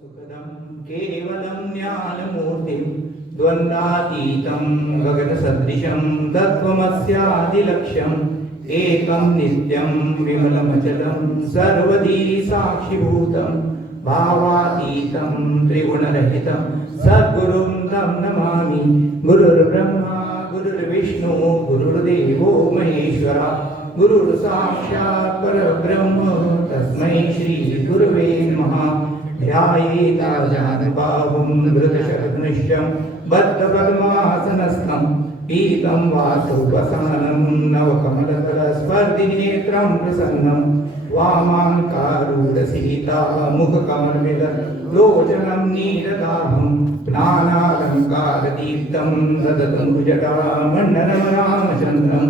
सुखदं केवलं ज्ञानमूर्तिं द्वन्द्वातीतं गगनसदृशं तत्त्वमस्यादिलक्ष्यम् एकं नित्यं विमलमचलं सर्वदी साक्षिभूतं भावातीतं त्रिगुणरहितं सद्गुरुं तं नमामि। गुरुर्ब्रह्मा गुरुर्विष्णु गुरुर्देवो महेश्वरा गुरुर्साक्षात् परब्रह्म तस्मै श्री गुरवे नमः। ध्यायेताजानुभावं धृतशतघ्नश्यं बद्धपद्मासनस्थं पीतं वासुवसानं नवकमलतलस्पर्धिनेत्रं प्रसन्नं वामाङ्कारूढसीता मुखकमलमिललोचनं नीरदाभं नानालङ्कारदीप्तं सततं रामचन्द्रं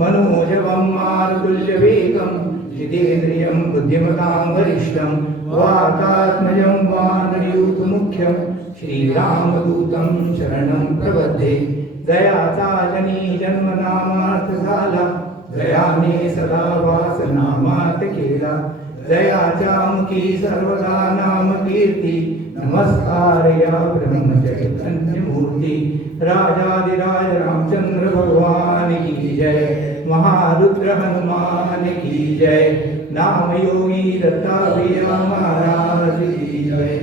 मनोजवं मारुतुल्यवेगं जितेन्द्रियं बुद्धिमतां वरिष्ठं वातात्मजं वानरयूथमुख्यं श्रीरामदूतं शरणं प्रपद्ये। दयाचालनी जन्मनामार्थसाला दयाने सदा वासनामार्थखेला दयाचामुखी सर्वदा नाम कीर्ति नमस्कारया ब्रह्मचैतन्यमूर्ति। राजाधिराज रामचंद्र भगवान की जय, महारुद्र हनुमान की जय, नाम योगी दत्तात्रेय महाराज की जय।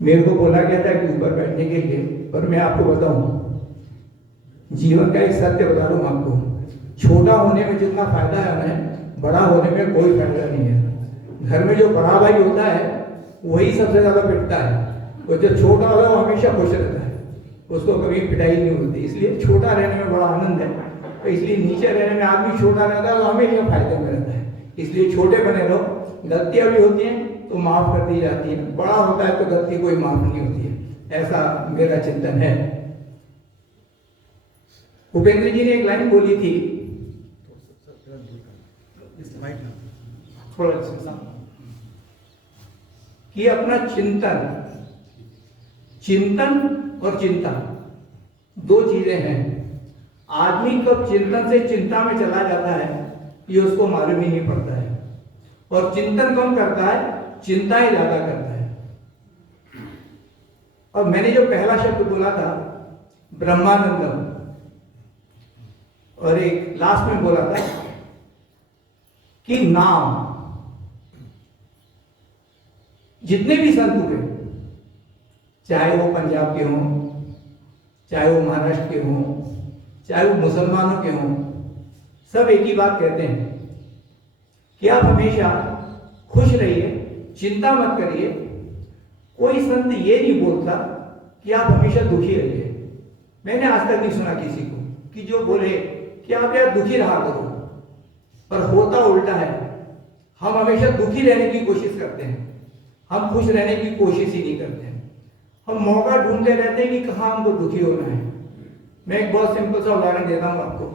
मेरे को बोला गया था कि ऊपर बैठने के लिए, पर मैं आपको बताऊं जीवन का एक सत्य बता रहा हूं आपको। छोटा होने में जितना फायदा है हमें, बड़ा होने में कोई फायदा नहीं है। घर में जो बड़ा भाई होता है वही सबसे ज्यादा पिटता है, और जो छोटा होता है वो हमेशा खुश रहता है, उसको कभी पिटाई नहीं होती। इसलिए छोटा रहने में बड़ा आनंद है, तो इसलिए नीचे रहने में आदमी छोटा रहता है तो हमेशा फायदे में रहता है। इसलिए छोटे बने रहो, गलतियां भी होती हैं तो माफ कर दी जाती है, बड़ा होता है तो गलती कोई माफ नहीं होती है, ऐसा मेरा चिंतन है। उपेंद्र जी ने एक लाइन बोली थी, कि अपना चिंतन और चिंता दो चीजें हैं। आदमी कब चिंतन से चिंता में चला जाता है ये उसको मालूम ही नहीं पड़ता है, और चिंतन कम करता है, चिंता ही ज्यादा करता है। और मैंने जो पहला शब्द बोला था ब्रह्मानंदम, और एक लास्ट में बोला था कि नाम, जितने भी संत हुए, चाहे वो पंजाब के हों, चाहे वो महाराष्ट्र के हों, चाहे वो मुसलमानों के हों, सब एक ही बात कहते हैं कि आप हमेशा खुश रहिए, चिंता मत करिए। कोई संत ये नहीं बोलता कि आप हमेशा दुखी रहिए। मैंने आज तक नहीं सुना किसी को कि जो बोले कि आप यार दुखी रहा करो, पर होता उल्टा है। हम हमेशा दुखी रहने की कोशिश करते हैं, हम खुश रहने की कोशिश ही नहीं करते हैं। हम मौका ढूंढते रहते हैं कि कहाँ हमको दुखी होना है। मैं एक बहुत सिंपल सा उदाहरण देता हूं आपको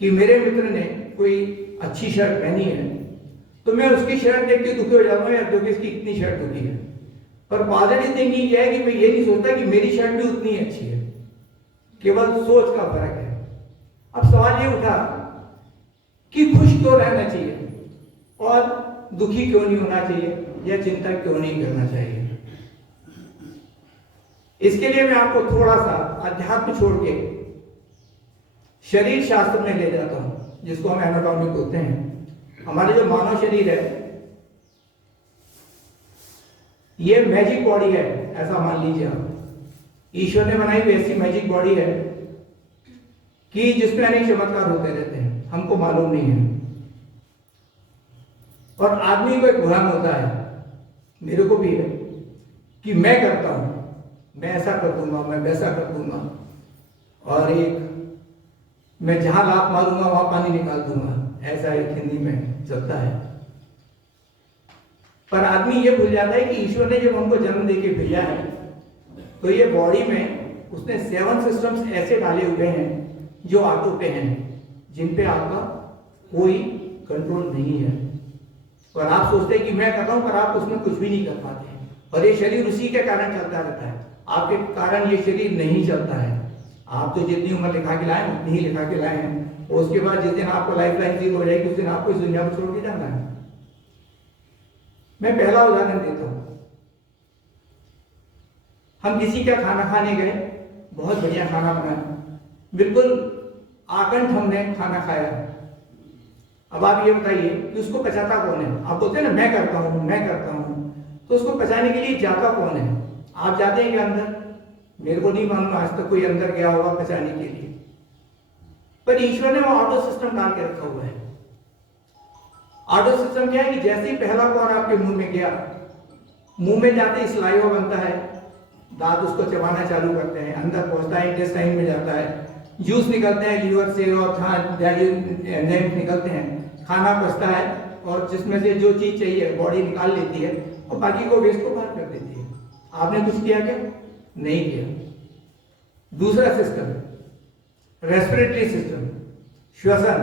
कि मेरे मित्र ने कोई अच्छी शर्ट पहनी है तो मैं उसकी शर्ट देख के दुखी हो जाता हूँ, यार देखो इसकी इतनी शर्ट दुखी है। पर पॉजिटिव थिंकिंग यह है कि मैं ये नहीं सोचता कि मेरी शर्ट भी उतनी अच्छी है, केवल सोच का फर्क है। अब सवाल ये उठा कि खुश क्यों रहना चाहिए और दुखी क्यों नहीं होना चाहिए, या चिंता क्यों नहीं करना चाहिए। इसके लिए मैं आपको थोड़ा सा अध्यात्म छोड़ के शरीर शास्त्र में ले जाता हूं, जिसको हम एनाटॉमी बोलते हैं। हमारे जो मानव शरीर है ये मैजिक बॉडी है, ऐसा मान लीजिए आप। ईश्वर ने बनाई हुई ऐसी मैजिक बॉडी है कि जिसमें अनेक चमत्कार होते रहते हैं, हमको मालूम नहीं है। और आदमी को एक भ्रम होता है, मेरे को भी है, कि मैं करता हूं, मैं ऐसा कर दूंगा, मैं वैसा कर दूंगा, और एक मैं जहां लात मारूंगा वहां पानी निकाल दूंगा, ऐसा एक हिंदी में चलता है। पर आदमी ये भूल जाता है कि ईश्वर ने जब हमको जन्म देके भेजा है तो ये बॉडी में उसने 7 सिस्टम्स ऐसे डाले हुए हैं जो ऑटो पे हैं, जिन पे आपका कोई कंट्रोल नहीं है। और आप सोचते हैं कि मैं कर रहा हूं, पर आप उसमें कुछ भी नहीं कर पाते। और ये शरीर उसी के कारण चलता रहता है, आपके कारण ये शरीर नहीं चलता है। आप तो जितनी उम्र लिखा के लाए उतनी ही लिखा के लाए हैं, और उसके बाद जिस दिन आपको लाइफ लाइन जीरो हो जाएगी उस दिन आपको इस दुनिया को छोड़ के जाना है। मैं पहला उदाहरण देता हूं। हम किसी का खाना खाने गए, बहुत बढ़िया खाना बनाया, बिल्कुल आकंठ हमने खाना खाया। अब आप ये बताइए कि उसको पचाता कौन है? आप बोलते हैं ना मैं करता हूं, मैं करता हूं, तो उसको पचाने के लिए जाता कौन है? आप जाते हैं क्या अंदर? मेरे को नहीं मालूम आज तक कोई अंदर गया होगा पचाने के लिए, पर ईश्वर ने वो ऑटो सिस्टम डाल के रखा हुआ है। ऑटो सिस्टम क्या है कि जैसे ही पहला कौन आपके मुंह में गया, मुंह में जाते ही स्लाइवा बनता है, दांत उसको चबाना चालू करते हैं, अंदर पहुंचता है, इंटेस्टाइन में जाता है, जूस निकलते हैं लीवर से और एंजाइम निकलते हैं, खाना पचता है और जिसमें से जो चीज चाहिए बॉडी निकाल लेती है और बाकी को वेस्ट को बाहर कर देती है। आपने कुछ किया क्या? नहीं किया। दूसरा सिस्टम रेस्पिरेटरी सिस्टम, श्वसन।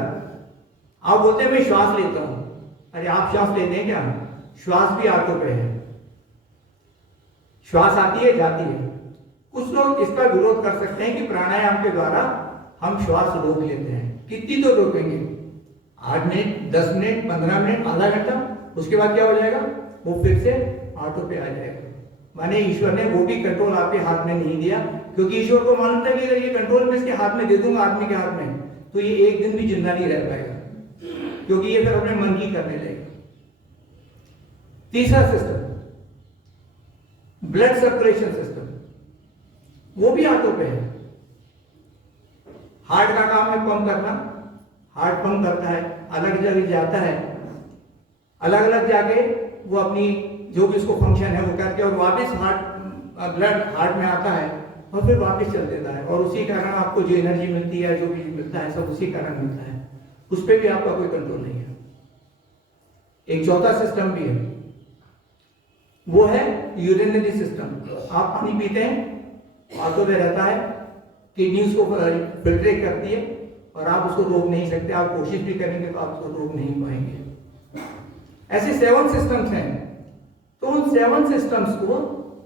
आप बोलते हैं मैं श्वास लेता हूं, अरे आप श्वास लेते हैं क्या? श्वास भी ऑटो पे है, श्वास आती है जाती है। कुछ लोग इसका विरोध कर सकते हैं कि प्राणायाम के द्वारा हम श्वास रोक लेते हैं। कितनी तो रोकेंगे? 8 मिनट, 10 मिनट, 15 मिनट, आधा घंटा, उसके बाद क्या हो जाएगा? वो फिर से ऑटो पे आ जाएगा। माने ईश्वर ने वो भी कंट्रोल आपके हाथ में नहीं दिया, क्योंकि ईश्वर को मालूम था कि अगर ये कंट्रोल मैं इसके हाथ में दे दूंगा, आदमी के हाथ में, तो ये एक दिन भी जिंदा नहीं रह पाएगा, क्योंकि ये फिर अपने मन की करने लगेगा। तीसरा सिस्टम ब्लड सर्कुलेशन सिस्टम, वो भी ऑटो पे है। हार्ट का काम है पंप करना, हार्ट पंप करता है, अलग जगह जाता है, अलग अलग जाके वो अपनी जो भी उसको फंक्शन है वो करके और वापस ब्लड हार्ट में आता है और फिर वापस चल देता है, और उसी कारण आपको जो एनर्जी मिलती है, जो भी मिलता है, सब उसी कारण मिलता है। उस पर भी आपका कोई कंट्रोल नहीं है। एक चौथा सिस्टम भी है, वो है यूरिनरी सिस्टम। आप पानी पीते हैं, ऑटो में रहता है, किडनी उसको फिल्ट्रेट करती है और आप उसको रोक नहीं सकते। आप कोशिश भी करेंगे तो आप उसको रोक नहीं पाएंगे। ऐसे 7 सिस्टम्स हैं, तो उन 7 सिस्टम्स को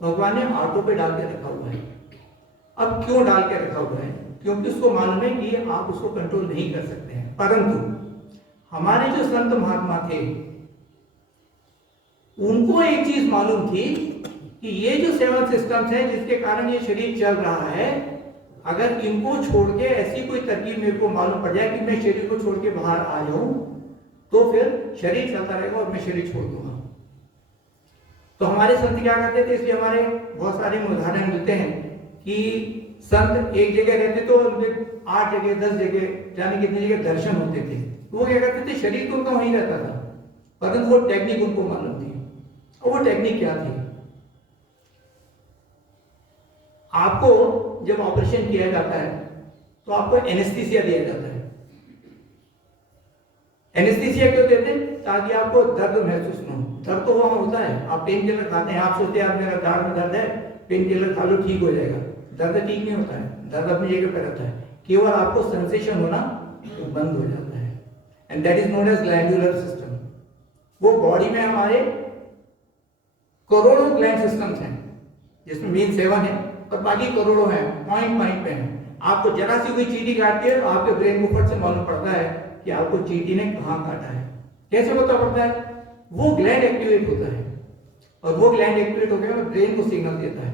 भगवान ने ऑटो पे डाल के रखा हुआ है। अब क्यों डाल के रखा हुआ है? क्योंकि उसको मालूम है कि आप उसको कंट्रोल नहीं कर सकते हैं। परंतु हमारे जो संत महात्मा थे, उनको एक चीज मालूम थी कि ये जो 7 सिस्टम्स हैं जिसके कारण ये शरीर चल रहा है, अगर इनको छोड़ के ऐसी कोई तरकीब मेरे को मालूम पड़ जाए कि मैं शरीर को छोड़ के बाहर आ जाऊं, तो फिर शरीर चलता रहेगा और मैं शरीर छोड़ दूंगा। तो हमारे संत क्या करते थे? इसलिए हमारे बहुत सारे उदाहरण मिलते हैं कि संत एक जगह रहते तो उनके 8 जगह 10 जगह जाने कितनी जगह दर्शन होते थे। वो क्या करते थे? शरीर तो उनका वहीं रहता था, परंतु वो टेक्निक उनको मालूम थी। और वो टेक्निक क्या थी? आपको जब ऑपरेशन किया जाता है तो आपको एनेस्थीसिया दिया जाता है। एनेस्थीसिया क्यों देते हैं? ताकि आपको दर्द महसूस न हो। दर्द तो वहां होता है, आप पेन किलर खाते हैं, आप सोचते हैं मेरा दाढ़ में दर्द है, पेन किलर खा लो ठीक हो जाएगा। दर्द ठीक नहीं होता है, दर्द अपनी जगह पर रहता है, केवल आपको सेंसेशन होना बंद हो जाता है। And that is known as glandular system. वो बॉडी में हमारे करोड़ों ग्लैंड सिस्टम्स हैं, जिसमें मेन 7 है और बाकी करोड़ों हैं, पॉइंट पे हैं। आपको जरा सी कोई चींटी काटती है, आपके ब्रेन को फट से मालूम पड़ता है कि आपको चींटी ने कहां काटा है। कैसे पता पड़ता है? वो ग्लैंड एक्टिवेट होता है, और वो ग्लैंड एक्टिवेट होकर ब्रेन को सिग्नल देता है,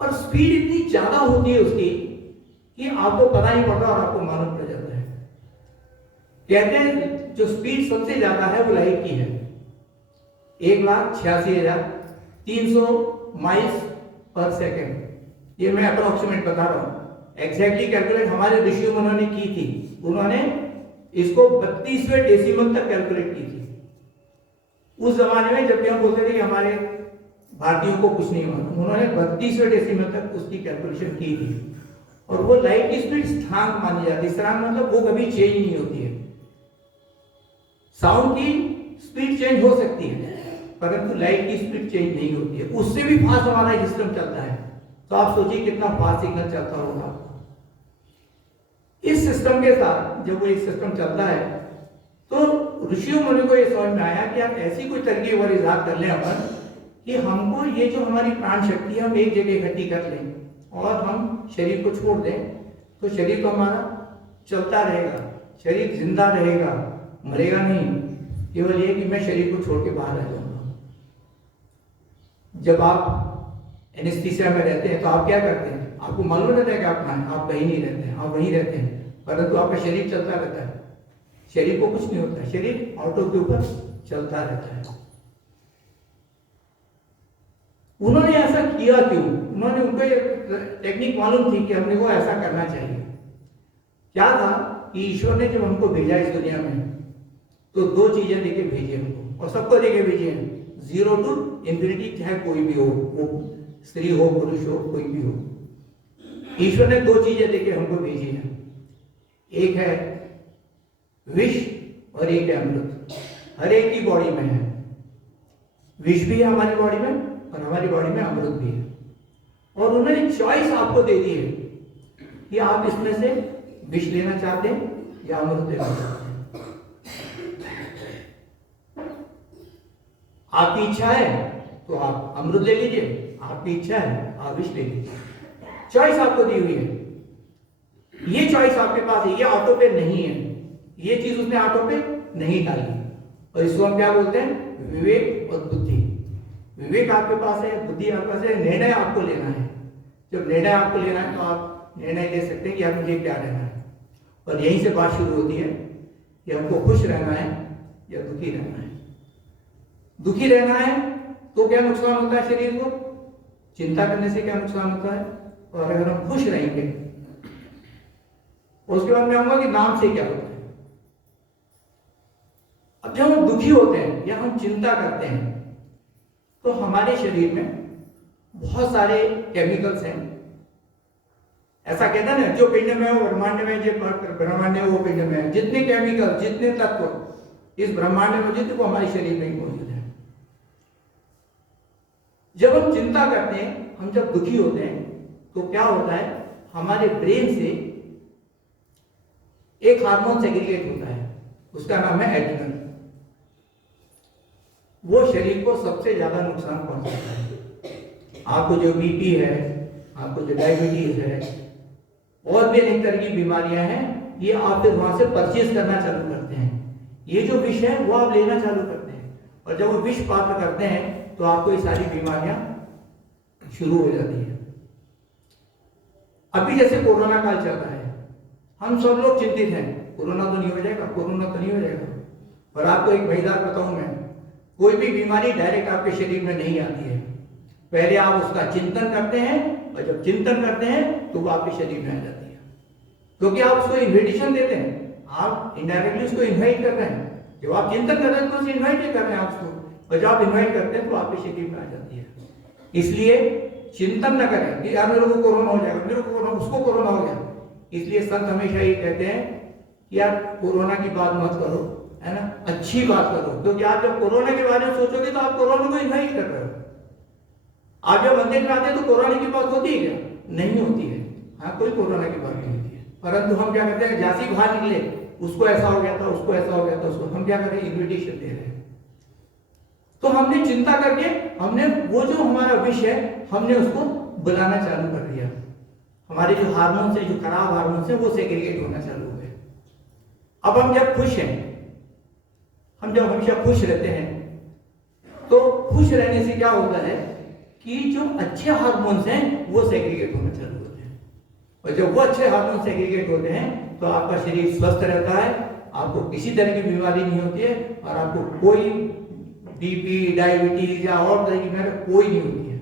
और स्पीड इतनी ज्यादा होती है उसकी कि आपको पता नहीं पड़ता और आपको मालूम पड़ जाता है। कहते हैं जो स्पीड सबसे ज्यादा है वो लाइट की है, 1,86,300 माइल्स पर सेकेंड। ये मैं अप्रोक्सीमेट बता रहा हूं, एग्जैक्टली कैलकुलेट हमारे ऋषियों ने की थी। उन्होंने इसको 32वें डेसिमल तक कैलकुलेट की थी। उस जमाने में जब हम बोलते थे कि हमारे भारतीयों को कुछ नहीं मालूम, उन्होंने 32वें डेसिमल तक उसकी कैलकुलेशन की थी। और वो लाइट की स्पीड स्थिरांक मानी जाती है। स्थिरांक मतलब वो कभी चेंज नहीं होती है। साउंड की स्पीड चेंज हो सकती है, परंतु लाइट की स्पीड चेंज नहीं होती है। उससे भी फास्ट हमारा सिस्टम चलता है। तो आप सोचिए कितना फास्ट सिग्नल चलता होगा। इस सिस्टम के साथ जब वो एक सिस्टम चलता है, तो ऋषियों मुनि को ये समझ में आया कि आप ऐसी कोई तरकीब और इजाद कर लें अपन कि हमको ये जो हमारी प्राण शक्ति है हम एक जगह इकट्ठी कर लें और हम शरीर को छोड़ दें, तो शरीर तो हमारा चलता रहेगा, शरीर जिंदा रहेगा, मरेगा नहीं। केवल ये कि मैं शरीर को छोड़ के बाहर आ जाऊंगा। जब आप एनेस्थीसिया में रहते हैं तो आप क्या करते हैं? आपको मालूम रहता है कि आप कहाँ हैं, आप कहीं नहीं रहते हैं, आप वहीं रहते हैं, परंतु आपका शरीर चलता रहता है। शरीर को कुछ नहीं होता है, शरीर ऑटो के ऊपर चलता रहता है। उन्होंने ऐसा किया क्यों? उन्होंने, उनको एक टेक्निक मालूम थी कि हमने को ऐसा करना चाहिए। क्या था कि ईश्वर ने जब हमको भेजा इस दुनिया में तो दो चीजें देके भेजे हमको, और सबको देके भेजे हैं, 0 to infinity, चाहे कोई भी हो, वो स्त्री हो पुरुष हो कोई भी हो। ईश्वर ने दो चीजें देके हमको भेजी हैं, एक है विष और एक है अमृत। हर एक की बॉडी में है, विष भी है हमारी बॉडी में और हमारी बॉडी में अमृत भी है। और उन्होंने चॉइस आपको दे दी है कि आप इसमें से विष लेना चाहते हैं या अमृत लेना चाहते हैं। आपकी इच्छा है तो आप अमृत ले लीजिए, आपकी इच्छा है आप विष ले लीजिए। चॉइस आपको दी हुई है, ये चॉइस आपके पास है, ये ऑटो पे नहीं है, ये चीज उसने ऑटो पे नहीं डाली। और इसको हम क्या बोलते हैं? विवेक और बुद्धि। विवेक आपके पास है, बुद्धि आपके पास है, निर्णय आपको लेना है। जब निर्णय आपको लेना है तो आप निर्णय ले सकते हैं कि यार मुझे क्या रहना है। और यहीं से बात शुरू होती है कि हमको खुश रहना है या दुखी रहना है। दुखी रहना है तो क्या नुकसान होता है शरीर को? चिंता करने से क्या नुकसान होता है? और अगर हम खुश रहेंगे, उसके बाद मैं कहूंगा कि नाम से क्या होता है। अब जब हम दुखी होते हैं या हम चिंता करते हैं तो हमारे शरीर में बहुत सारे केमिकल्स हैं। ऐसा कहते हैं ना, जो पिंड में हो ब्रह्मांड में, जो ब्रह्मांड में वो पिंड में है। जितने केमिकल, जितने तत्व इस ब्रह्मांड में जितने, वो हमारे शरीर में ही मौजूद है। जब हम चिंता करते हैं, हम जब दुखी होते हैं तो क्या होता है? हमारे ब्रेन से एक हार्मोन सेग्रीगेट होता है, उसका नाम है एड्रेनल। वो शरीर को सबसे ज्यादा नुकसान पहुंचाता है। आपको जो बीपी है, आपको जो डायबिटीज है और भी अनेक तरह की बीमारियां हैं, ये आप फिर वहां से परचेज करना चालू करते हैं। ये जो विष है वो आप लेना चालू करते हैं, और जब वो विष प्राप्त करते हैं तो आपको ये सारी बीमारियां शुरू हो जाती है। अभी जैसे कोरोना काल चल रहा है, हम सब लोग चिंतित हैं, कोरोना तो नहीं हो जाएगा, कोरोना तो नहीं हो जाएगा। और आपको एक मजेदार बताऊं मैं, कोई भी बीमारी डायरेक्ट आपके शरीर में नहीं आती है। पहले आप उसका चिंतन करते हैं, और जब चिंतन करते हैं तो वो आपके शरीर में आ जाती है, क्योंकि आप उसको इन्विटेशन देते हैं, आप इनडायरेक्टली उसको इन्वाइट कर रहे हैं। जब आप चिंतन कर रहे हैं तो उसे इन्वाइट कर रहे हैं आप उसको, और जब आप इन्वाइट करते हैं तो आपके शरीर में आ जाती है। इसलिए चिंतन न करें कि यार मेरे को कोरोना हो जाएगा, मेरे को कोरोना, उसको कोरोना हो गया। इसलिए संत हमेशा ये कहते हैं कि यार कोरोना की बात मत करो, है ना, अच्छी बात करो। क्योंकि आप जब कोरोना के बारे में सोचोगे तो आप कोरोना को इन्वाइट कर रहे हो। आप जब मंदिर में आते हैं तो कोरोना की बात होती है क्या? नहीं होती है। हाँ, कोई कोरोना की बात नहीं होती है, परंतु हम क्या करते हैं? जैसे ही बाहर निकले, उसको ऐसा हो गया था, उसको ऐसा हो गया था, उसको हम क्या करें? इन्विटेशन दे रहे हैं। तो हमने चिंता करके, हमने वो जो हमारा विष है, हमने उसको बुलाना चालू कर दिया। हमारे जो हार्मोन्स है, जो खराब हार्मोन्स है, वो सेग्रीगेट होना चालू हो गए। अब हम जब खुश हैं, हम जब हमेशा खुश रहते हैं, तो खुश रहने से क्या होता है कि जो अच्छे हार्मोन्स हैं वो सेग्रीगेट होना चालू होते हैं। और जब वो अच्छे हार्मोन सेग्रीगेट होते हैं तो आपका शरीर स्वस्थ रहता है, आपको किसी तरह की बीमारी नहीं होती है, और आपको कोई बीपी, डायबिटीज या और तरह की बीमारी कोई नहीं होती है।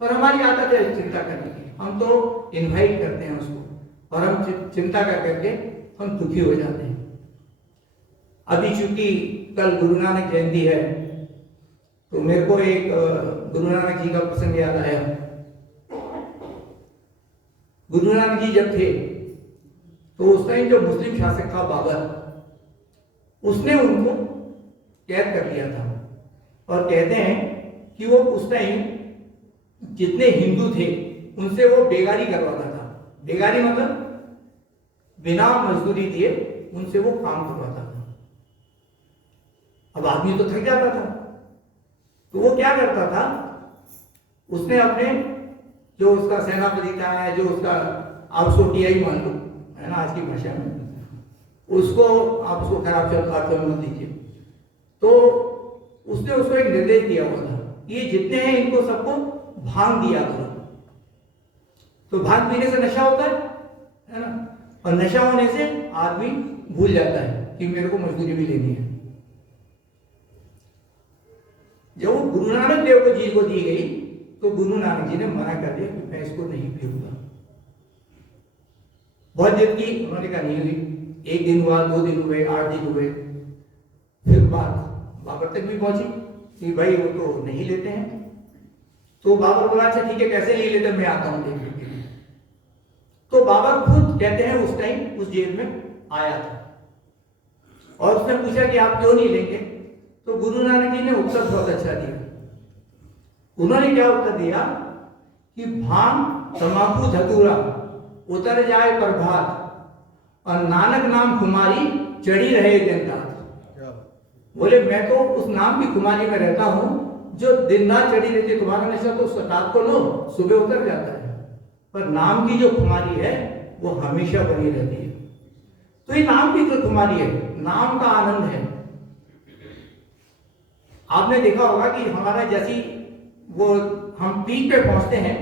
पर हमारी आदत है चिंता करने की, हम तो इन्वाइट करते हैं उसको, और हम चिंता कर करके हम दुखी हो जाते हैं। अभी चूंकि कल गुरु नानक जयंती है, तो मेरे को एक गुरु नानक जी का प्रसंग याद आया। गुरु नानक जी जब थे तो उस टाइम जो मुस्लिम शासक था बाबर, उसने उनको कैद कर लिया था। और कहते हैं कि वो उस टाइम जितने हिंदू थे उनसे वो बेगारी करवाता था। बेगारी मतलब बिना मजदूरी दिए उनसे वो काम करवाता था। अब आदमी तो थक जाता था, तो वो क्या करता था, उसने अपने जो उसका सेनापति था, जो उसका, आप उसको टीआई मान लो, है ना आज की भाषा में, उसको आप उसको खराब चल मत दीजिए। तो उसने उसको एक निर्देश दिया हुआ था ये जितने हैं इनको सबको भांग दिया करो। तो भांग पीने से नशा होता है ना, और नशा होने से आदमी भूल जाता है कि मेरे को मजदूरी भी लेनी है। जब वो गुरु नानक देव को जी को दी गई तो गुरु नानक जी ने मना कर दिया कि मैं इसको नहीं पीऊंगा। बहुत जिद की, उन्होंने कहा नहीं हुई। 1 दिन हुआ, 2 दिन हुए, 8 दिन हुए, फिर बात बाबर तक भी पहुंची कि भाई वो तो नहीं लेते हैं। तो बाबर बोला अच्छा ठीक है, कैसे नहीं लेते, मैं आता हूं देखने के लिए। तो बाबर खुद कहते हैं उस टाइम उस जेल में आया था और उसने पूछा कि आप क्यों नहीं लेंगे। तो गुरु नानक जी ने उत्तर बहुत अच्छा दिया। उन्होंने क्या उत्तर दिया कि भांग तंबाकू धतूरा उतर जाए प्रभात और नानक नाम खुमारी चढ़ी रहे दिन रात। बोले मैं तो उस नाम की खुमारी में रहता हूं जो दिन रात चढ़ी रहती है। तुम्हारा नशा तो रात को लो, सुबह उतर जाता है, पर नाम की जो खुमारी है वो हमेशा बनी रहती है। तो ये नाम की जो खुमारी है, नाम का आनंद है। आपने देखा होगा कि हमारा जैसी वो हम पीक पे पहुंचते हैं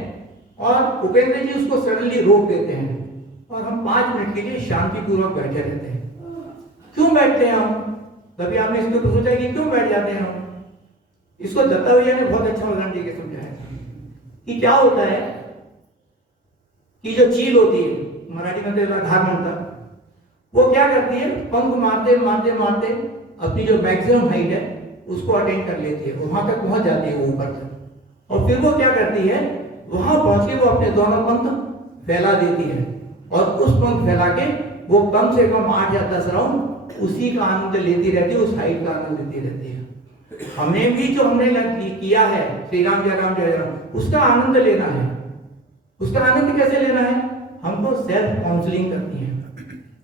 और उपेंद्र जी उसको सडनली रोक देते हैं और हम 5 मिनट के लिए शांतिपूर्वक बैठे रहते हैं। क्यों बैठते हैं हम? कभी आपने इसको तो सोचा कि क्यों बैठ जाते हैं हम? इसको दत्ता भैया ने बहुत अच्छा उदाहरण देके समझाया कि क्या होता है कि जो चील होती है, मराठी में घाघ म्हणता, वो क्या करती है, पंख मारते मारते मारते अपनी जो मैक्सिमम हाइट है उसको अटेंड कर लेती है, वहां तक पहुंच जाती है ऊपर तक। और फिर वो क्या करती है, वहां पहुंच के वो अपने दोनों पंख फैला देती है और उस पंख फैला के वो कम से कम 8 या 10 राउंड उसी का आनंद लेती रहती है, उस हाइट का आनंद लेती रहती है। हमें भी जो हमने किया है श्री राम जय राम जय राम, उसका आनंद लेना है। उसका आनंद कैसे लेना है? हमको सेल्फ काउंसलिंग करनी है।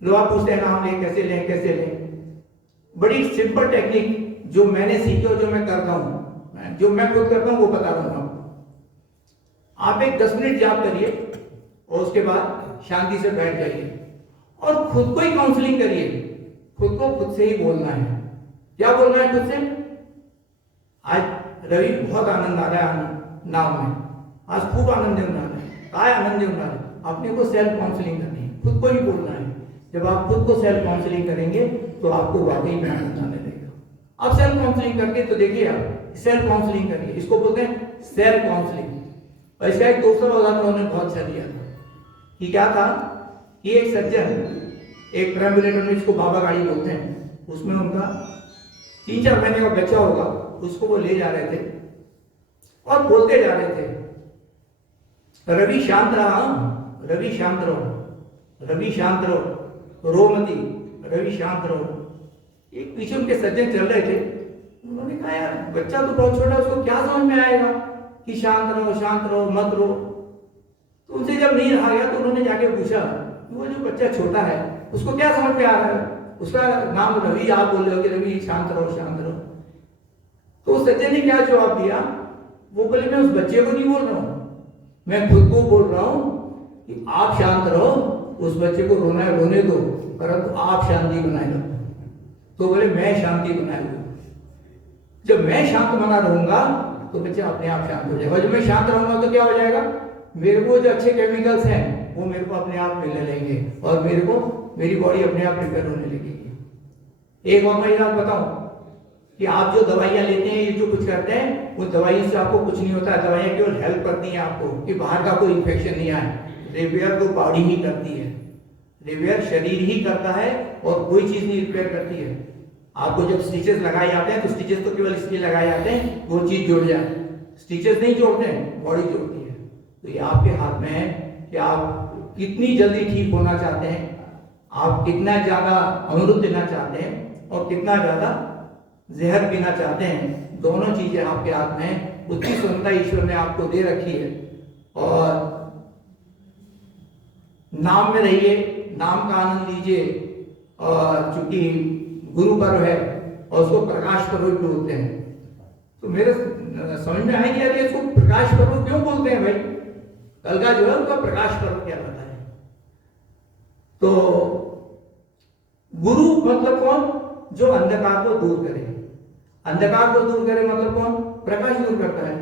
लोग आप पूछते हैं नाम लें कैसे लें कैसे लें। बड़ी सिंपल टेक्निक जो मैंने सीखी और जो मैं करता हूं, जो मैं खुद करता हूं वो बता रहा हूं। आप एक 10 मिनट जाप करिए और उसके बाद शांति से बैठ जाइए और खुद को ही काउंसलिंग करिए। खुद को खुद से ही बोलना है। क्या बोलना है खुद से? आज रवि बहुत आनंद आ रहा है नाम में, आज खूब आनंद मिल रहा है, काय आनंद मिल रहा है। अपने को सेल्फ काउंसलिंग करनी है, खुद को ही बोलना है। जब आप खुद को सेल्फ काउंसलिंग करेंगे तो आपको वाकई में आनंद आने लगेगा। आप सेल्फ काउंसलिंग करके तो देखिए, आप सेल्फ काउंसलिंग करिए, इसको बोलते हैं सेल्फ काउंसलिंग। और इसका एक दूसरा उदाहरण उन्होंने बहुत अच्छा दिया था कि क्या था कि एक सज्जन एक ट्रैम्बुलेटर में, इसको बाबा गाड़ी बोलते हैं, उसमें उनका 3-4 महीने का बच्चा होगा, उसको वो ले जा रहे थे और बोलते जा रहे थे, रवि शांत रहा, रवि शांत रहो, रवि शांत रहो, रो मती, रवि शांत रहो। एक पीछे उनके सज्जन चल रहे थे, उन्होंने कहा यार बच्चा तो बहुत छोटा, उसको क्या समझ में आएगा कि शांत रहो मत रो। तो उनसे जब नहीं रहा गया तो उन्होंने जाके पूछा वो जो बच्चा छोटा है उसको क्या समझ में आ रहा है, उसका नाम रवि, आप बोल रहे हो कि रवि शांत रहो शांत रहो। तो उस सज्जन ने क्या जवाब दिया, वो बोले मैं उस बच्चे को नहीं बोल रहा हूं, मैं खुद को बोल रहा हूं कि आप शांत रहो, उस बच्चे को रोना है रोने दो, परंतु आप शांति बनाए रखो। तो बोले मैं शांति बनाए रखूं, जब मैं शांत बना रहूंगा तो बच्चा अपने आप शांत हो जाएगा। जब मैं शांत रहूंगा तो क्या हो जाएगा, मेरे को जो अच्छे केमिकल्स हैं वो मेरे को अपने आप मिलने लगेंगे और मेरे को मेरी बॉडी अपने आप रिपेयर होने लगेगी। एक और मैं बात बताऊं कि आप जो दवाइयां लेते हैं, ये जो कुछ करते हैं, वो दवाई से आपको कुछ नहीं होता है। दवाइयां केवल हेल्प करती हैं आपको कि बाहर का कोई इन्फेक्शन नहीं आए। रिपेयर तो बॉडी ही करती है, रिपेयर शरीर ही करता है और कोई चीज नहीं रिपेयर करती है। आपको जब स्टिचेस लगाए जाते हैं तो स्टिचेस तो केवल इसलिए लगाए जाते हैं वो चीज जुड़ जाए, स्टिचेस नहीं जोड़ते हैं, बॉडी जोड़ती है। तो ये आपके हाथ में है कि आप कितनी जल्दी ठीक होना चाहते हैं, आप कितना ज्यादा अमृत देना चाहते हैं और कितना ज्यादा जहर पीना चाहते हैं। दोनों चीजें आपके हाथ में है। उतनी स्वतंत्रता ईश्वर ने आपको दे रखी है और नाम में रहिए, नाम का आनंद लीजिए। और चूंकि गुरु पर्व है और उसको प्रकाश पर्व भी बोलते हैं, तो मेरे समझ में आएगी यार इसको प्रकाश पर्व क्यों बोलते हैं भाई। कल का जो है उसका प्रकाश पर्व क्या होता है। तो गुरु मतलब कौन, जो अंधकार को दूर करे। अंधकार को दूर करे मतलब कौन, प्रकाश दूर करता है।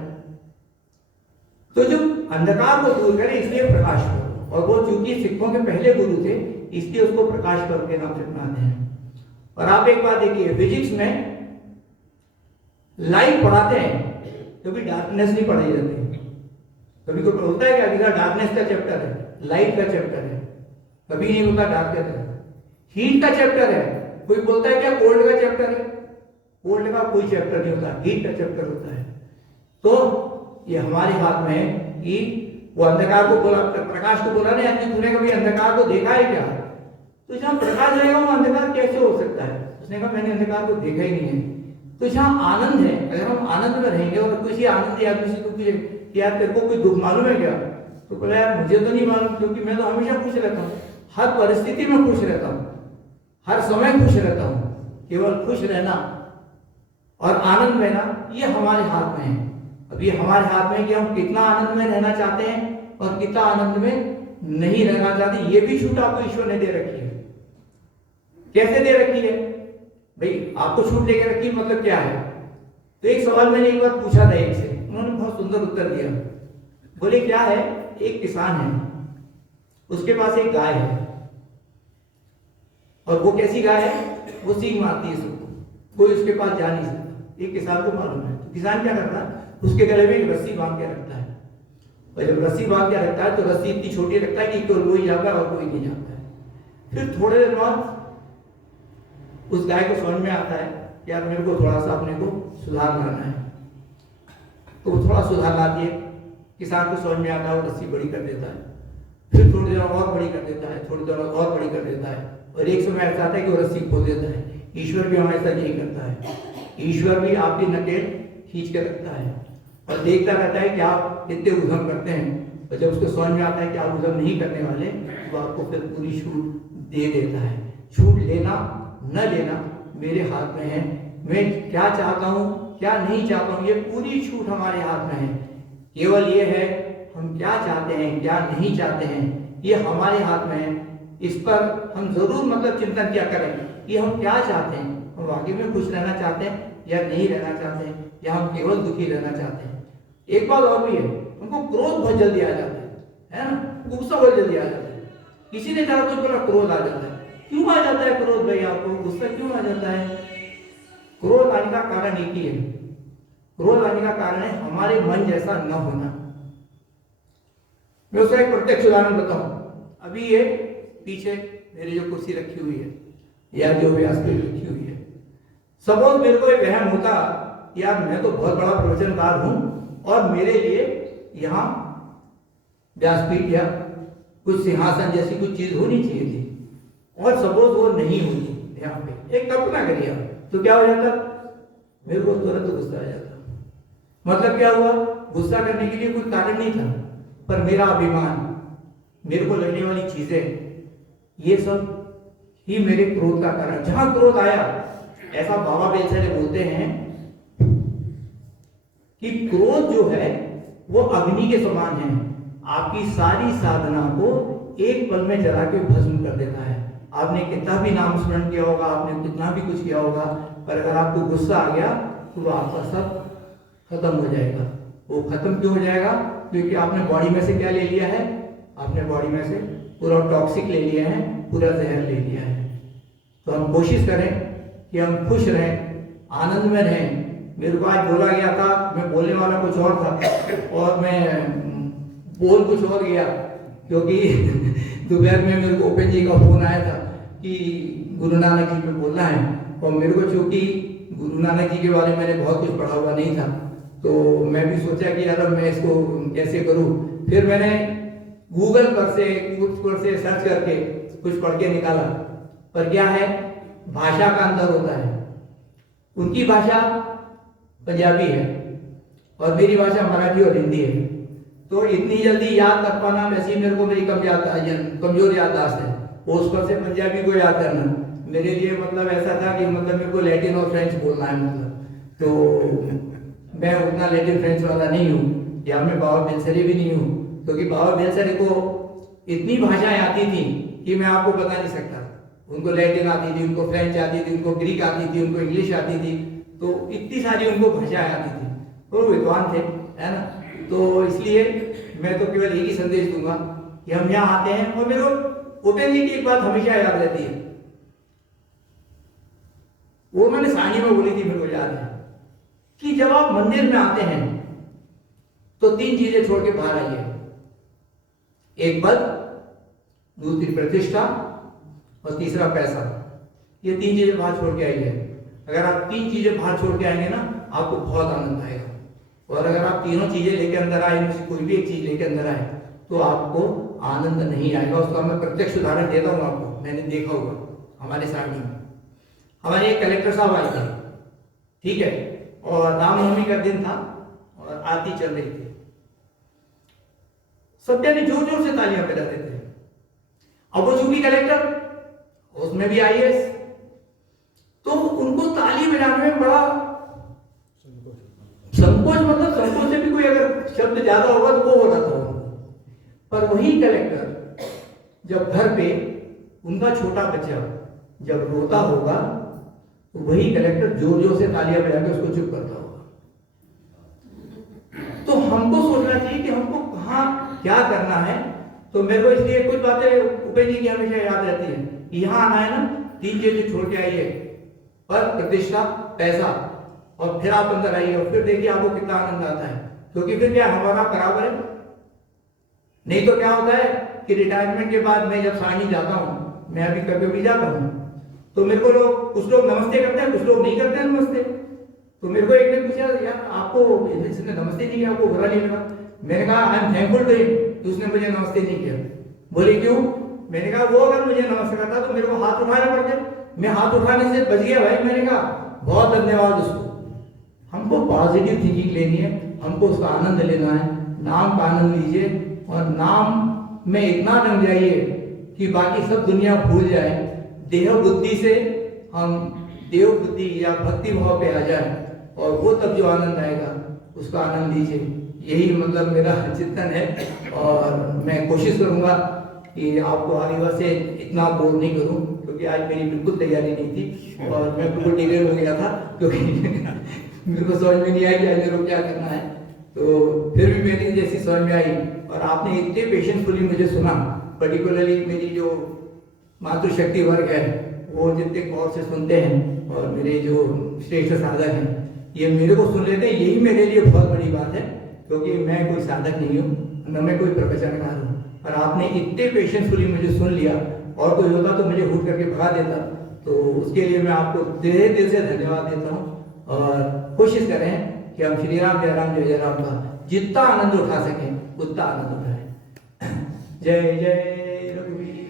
तो जो अंधकार को दूर करे इसलिए प्रकाश पर्व, और वो चूंकि सिखों के पहले गुरु थे इसलिए उसको प्रकाश पर्व के नाम से मनाते हैं। और आप एक बात देखिए, फिजिक्स में लाइट पढ़ाते हैं कभी डार्कनेस नहीं पढ़ाई जाती। कभी कोई बोलता है कि अभी का डार्कनेस का चैप्टर है, लाइट का चैप्टर है, कभी नहीं होता डार्क का चैप्टर। हीट का चैप्टर है, कोई बोलता है क्या कोल्ड का चैप्टर है, कोल्ड का कोई चैप्टर नहीं होता, हीट का चैप्टर होता है। तो ये हमारे हाथ में है कि वो अंधकार को बोला, प्रकाश को बोला नहीं, तूने कभी अंधकार को देखा है क्या? तो जहां प्रकाश रहेगा वो अंधकार कैसे हो सकता है? उसने कहा मैंने अंधकार को देखा ही नहीं है। तो जहां आनंद है, अगर हम आनंद में रहेंगे और किसी आनंद या किसी को पूछे कि यार तेरे को कोई दुख मालूम है क्या, तो बोला यार मुझे तो नहीं मालूम, क्योंकि मैं तो हमेशा खुश रहता हूँ, हर परिस्थिति में खुश रहता हूँ, हर समय खुश रहता हूँ। केवल खुश रहना और आनंद में रहना ये हमारे हाथ में है। अब ये हमारे हाथ में है कि हम कितना आनंद में रहना चाहते हैं और कितना आनंद में नहीं रहना चाहते। ये भी छूट आपको ईश्वर ने दे रखी है। कैसे दे रखी है भाई? आपको छूट लेके रखी मतलब क्या है? तो एक सवाल मैंने एक बार पूछा था एक से, उन्होंने बहुत सुंदर उत्तर दिया। बोले क्या है, एक किसान है, उसके पास एक गाय है, और वो कैसी गाय है, वो सींग मारती है सबको, कोई उसके पास जा नहीं सकता। एक किसान को मालूम है। तो किसान क्या करता है, उसके गले में एक रस्सी बांध के रखता है, और जब रस्सी बांध के रखता है तो रस्सी इतनी छोटी रखता है कि केवल वो ही जाता है और कोई नहीं जाता है। फिर थोड़े देर बाद उस गाय को समझ में आता है कि यार मेरे को थोड़ा सा अपने को सुधार लाना है, तो वो थोड़ा सुधार लाती है। किसान को समझ में आता है, वो रस्सी बड़ी कर देता है, फिर थोड़ी देर और बड़ी कर देता है, थोड़ी देर और बड़ी कर देता है, और एक समय ऐसा आता है कि वो रस्सी खोल देता है। ईश्वर भी हमारे साथ यही करता है। ईश्वर भी आपकी नकेल खींच के रखता है और देखता रहता है कि आप कितने उद्यम करते हैं, और जब उसको समझ में आता है कि आप उद्यम नहीं करने वाले, तो आपको फिर पूरी छूट दे देता है। छूट लेना न लेना मेरे हाथ में है, मैं क्या चाहता हूँ क्या नहीं चाहता हूँ, ये पूरी छूट हमारे हाथ में है। केवल ये है हम क्या चाहते हैं क्या नहीं चाहते हैं, ये हमारे हाथ में है। इस पर हम जरूर मतलब चिंतन क्या करें कि हम क्या चाहते हैं, हम वाकई में खुश रहना चाहते हैं या नहीं रहना चाहते हैं, या हम केवल दुखी रहना चाहते हैं। एक बात और भी है, उनको क्रोध बहुत जल्दी आ जाता है ना, गुस्सा बहुत जल्दी आ जाता है। किसी ने कहा कुछ बोला क्रोध आ जाता है। क्यों आ जाता है क्रोध भाई, आपको गुस्सा क्यों आ जाता है? क्रोध आने का कारण एक ही है, क्रोध आने का कारण है हमारे मन जैसा न होना। मैं उसका एक प्रत्यक्ष उदाहरण बताऊं। अभी ये पीछे मेरी जो कुर्सी रखी हुई है या जो व्यासपीठ रखी हुई है, सपोज मेरे को एक वहम होता यार मैं तो बहुत बड़ा प्रवचनकार हूं और मेरे लिए यहाँ व्यासपीठ या कुछ सिंहासन जैसी कुछ चीज होनी चाहिए थी, और सपोज वो नहीं होती यहाँ पे, एक कल्पना करिए, तो क्या हो जाता? मेरे को तुरंत गुस्सा आ जाता। मतलब क्या हुआ? गुस्सा करने के लिए कोई कारण नहीं था, पर मेरा अभिमान, मेरे को लगने वाली चीजें, ये सब ही मेरे क्रोध का कारण। जहां क्रोध आया, ऐसा बाबा बेलसरे बोलते हैं कि क्रोध जो है वो अग्नि के समान है, आपकी सारी साधना को एक पल में जला के भस्म कर देता है। आपने कितना भी नाम स्मरण किया होगा, आपने कितना भी कुछ किया होगा, पर अगर आपको गुस्सा आ गया तो वो आपका सब खत्म हो जाएगा। वो खत्म क्यों हो जाएगा? क्योंकि आपने बॉडी में से क्या ले लिया है? आपने बॉडी में से पूरा टॉक्सिक ले लिया है, पूरा जहर ले लिया है। तो हम कोशिश करें कि हम खुश रहें, आनंद में रहें। मेरे को आज बोला गया था, मैं बोलने वाला कुछ और था और मैं बोल कुछ और गया, क्योंकि दोपहर में मेरे को ओपन जी का फोन आया था कि गुरु नानक जी पे बोलना है, और मेरे को चूंकि गुरु नानक जी के बारे में मैंने बहुत कुछ पढ़ा हुआ नहीं था, तो मैं भी सोचा कि यार मैं इसको कैसे करूं। फिर मैंने गूगल पर से सर्च करके कुछ पढ़ के निकाला, पर क्या है, भाषा का अंतर होता है। उनकी भाषा पंजाबी है और मेरी भाषा मराठी और हिंदी है, तो इतनी जल्दी याद कर पाना, वैसे ही मेरे को मेरी कमजोर याददाश्त है, उस पर से पंजाबी को याद करना मेरे लिए मतलब ऐसा था कि मतलब मेरे को लैटिन और फ्रेंच बोलना है, मतलब तो मैं उतना लैटिन फ्रेंच वाला नहीं हूँ, या मैं बाबा बेलसरे भी नहीं हूँ, क्योंकि बाबा बेलसरे को इतनी भाषाएं आती थी कि मैं आपको बता नहीं सकता। उनको लैटिन आती थी, उनको फ्रेंच आती थी, उनको ग्रीक आती थी, उनको इंग्लिश आती थी, तो इतनी सारी उनको भाषाएं आती थी। वो विद्वान थे, है ना। तो इसलिए मैं तो केवल एक ही संदेश दूंगा कि हम यहाँ आते हैं, और मेरे को उपेंद्र जी की एक बात हमेशा याद रहती है, वो मैंने सारणी में बोली थी, मेरे को याद है कि जब आप मंदिर में आते हैं तो 3 चीजें छोड़ के बाहर आइए। एक पद, दूसरी प्रतिष्ठा, और तीसरा पैसा। ये 3 चीजें बाहर छोड़ के आइए। अगर आप 3 चीजें बाहर छोड़ के आएंगे ना, आपको बहुत आनंद आएगा। और अगर आप तीनों चीजें लेके अंदर आए, इनमें से कोई भी एक चीज लेके अंदर आए, तो आपको आनंद नहीं आएगा। उसका मैं प्रत्यक्ष उदाहरण देता हूँ आपको, मैंने देखा हुआ हमारे सारणी में। हमारे एक कलेक्टर साहब आए थे, ठीक है, और रामनवमी का दिन था और आरती चल रही थी। सब जने जोर जोर से तालियां बजा रहे थे। अब वो चूंकि कलेक्टर, उसमें भी आईएएस, तो उनको ताली बजाने में बड़ा संकोच, मतलब संकोच से भी कोई अगर शब्द ज्यादा होगा तो वो हो रहा था। पर वही कलेक्टर जब घर पे उनका छोटा बच्चा जब रोता होगा, तो वही कलेक्टर जोर जोर से तालियां बजा के उसको चुप करता होगा। तो हमको सोचना चाहिए कि हमको कहाँ क्या करना है। तो मेरे को इसलिए कुछ बातें उपेंद्र जी की हमेशा याद रहती है कि यहाँ आना है ना, 3 चीजें छोड़ के आइए, पर प्रतिष्ठा, पैसा, और फिर आप अंदर आइए, और फिर देखिए आपको कितना आनंद आता है। क्योंकि फिर क्या हमारा बराबर है। नहीं तो क्या होता है कि रिटायरमेंट के बाद मैं जब सारणी जाता हूँ, मैं अभी कभी भी जाता हूँ, तो मेरे को लोग, कुछ लोग नमस्ते करते हैं, कुछ लोग नहीं करते हैं नमस्ते। तो मेरे को एक ने पूछा, यार आपको इसने नमस्ते नहीं किया, आपको बुरा नहीं लगा? मैंने कहा I am thankful to him कि उसने मुझे नमस्ते नहीं किया। बोले क्यों? मैंने कहा वो अगर मुझे नमस्ते करता तो मेरे को हाथ उठाना पड़ता, मैं हाथ उठाने से बच गया भाई। मैंने कहा बहुत धन्यवाद उसको। हमको पॉजिटिव थिंकिंग लेनी है, हमको उसका आनंद लेना है। नाम का आनंद लीजिए, और नाम में इतना रंग जाइए कि बाकी सब दुनिया भूल जाए। देह बुद्धि से हम देव बुद्धि या भक्ति भाव पे आ जाए, और वो तब जो आनंद आएगा उसका आनंद लीजिए। यही मतलब मेरा चिंतन है, और मैं कोशिश करूंगा कि आपको आगे बार से इतना बोर नहीं करूं, क्योंकि आज मेरी बिल्कुल तैयारी नहीं थी और मैं बिल्कुल डिलेड हो गया था, क्योंकि मेरे को समझ में नहीं आया कि आज मेरे को क्या करना है। तो फिर भी मेरी जैसी समझ में आई, और आपने इतने पेशेंटफुली मुझे सुना। पर्टिकुलरली मेरी जो मातृशक्ति वर्ग है, वो जितने गौर से सुनते हैं, और मेरे जो श्रेष्ठ साधक हैं, ये मेरे को सुन लेते हैं, यही मेरे लिए बहुत बड़ी बात है। क्योंकि मैं कोई साधक नहीं हूँ, न मैं कोई प्रवचनकार हूँ, पर आपने इतने पेशेंटफुली मुझे सुन लिया। और कोई होता तो मुझे हूट करके भगा देता। तो उसके लिए मैं आपको दिल से धन्यवाद देता हूँ, और कोशिश करें कि हम श्री राम जय राम जय जय राम का जितना आनंद उठा सकें उतना आनंद उठाएं। जय जय रघुवीर।